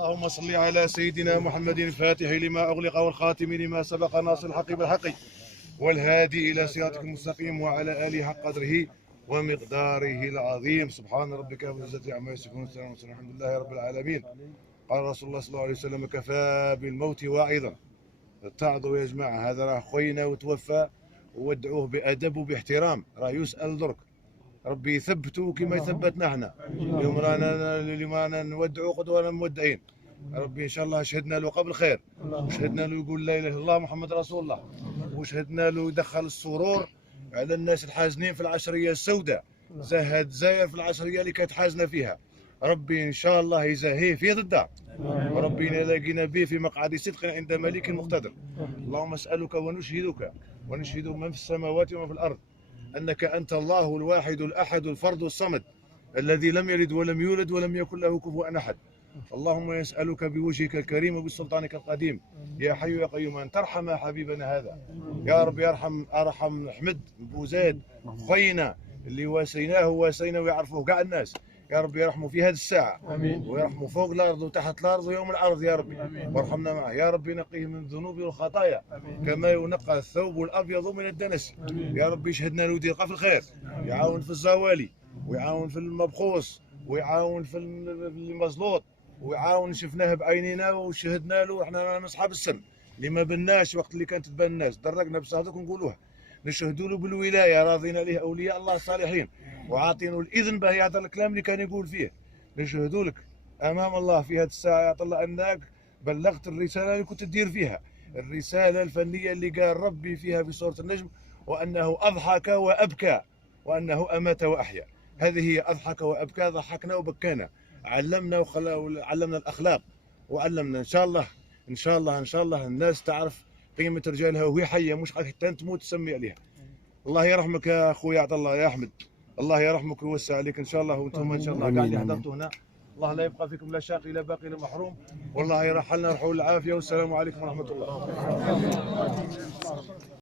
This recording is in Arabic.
اللهم صل على سيدنا محمد الفاتح لما أغلق والخاتم لما سبق ناصر الحق بالحق والهادي إلى صراطك المستقيم وعلى آله حق قدره ومقداره العظيم. سبحان ربك رب العزة عما يصفون والسلام الحمد لله رب العالمين. قال رسول الله صلى الله عليه وسلم: كفى بالموت واعظا. اتعظوا يا جماعة، هذا راه خوينا وتوفى، وودعوه بأدب وباحترام، راه يسأل درك، ربي يثبتوا كما يثبتنا احنا. اليوم رانا نودعوا قدوانا مودعين، ربي ان شاء الله شهدنا له قبل خير، وشهدنا له يقول لا اله الا الله محمد رسول الله، وشهدنا له يدخل السرور على الناس الحازنين في العشريه السوداء، زهد زاير في العشريه اللي كانت حازنه فيها. ربي ان شاء الله يزاهيه في ضده، وربي يلاقينا به في مقعد صدق عند مليك مقتدر. اللهم اسالك ونشهدك ونشهد من في السماوات ومن في الارض انك انت الله الواحد الاحد الفرد الصمد الذي لم يلد ولم يولد ولم يكن له كفوا احد. اللهم يسألك بوجهك الكريم وبسلطانك القديم يا حي يا قيوم أن ترحم حبيبنا هذا، يا رب ارحم أحمد بوزاد خوينا اللي واسيناه وواسينا ويعرفوه كاع الناس، يا رب يرحمه في هذه الساعة، ويرحمه فوق الأرض وتحت الأرض ويوم العرض يا ربي، وارحمنا معه يا رب، نقيه من الذنوب والخطايا كما ينقى الثوب الأبيض من الدنس. يا رب يشهدنا له يدير في الخير، يعاون في الزوالي ويعاون في المبخوص ويعاون في المزلوط، ويعاون شفناه بعينينا وشهدنا له. احنا رانا اصحاب السن اللي ما بناش وقت اللي كانت تبان الناس، درقنا بصادق ونقولوها، نشهدوا له بالولايه، راضين عليه اولياء الله الصالحين وعاطينه الاذن باه يهضر الكلام اللي كان يقول فيه. نشهدوا لك امام الله في هذه الساعه يا الله انك بلغت الرساله اللي كنت تدير فيها، الرساله الفنيه اللي قال ربي فيها في سوره النجم: وانه اضحك وابكى وانه امات واحيا. هذه هي اضحك وابكى، ضحكنا وبكينا، علمنا علمنا الاخلاق، وعلمنا ان شاء الله ان شاء الله ان شاء الله الناس تعرف قيمه رجالها وهي حيه، مش حتى تموت تسمي عليها. الله يرحمك يا اخويا عبد الله يا احمد، الله يرحمك ويوسع عليك ان شاء الله، وانتم ان شاء الله قاعد اللي حضرتوا هنا، الله لا يبقى فيكم لا شاقي لا باقي لا محروم، والله يرحلنا الحول العافيه، والسلام عليكم ورحمه الله.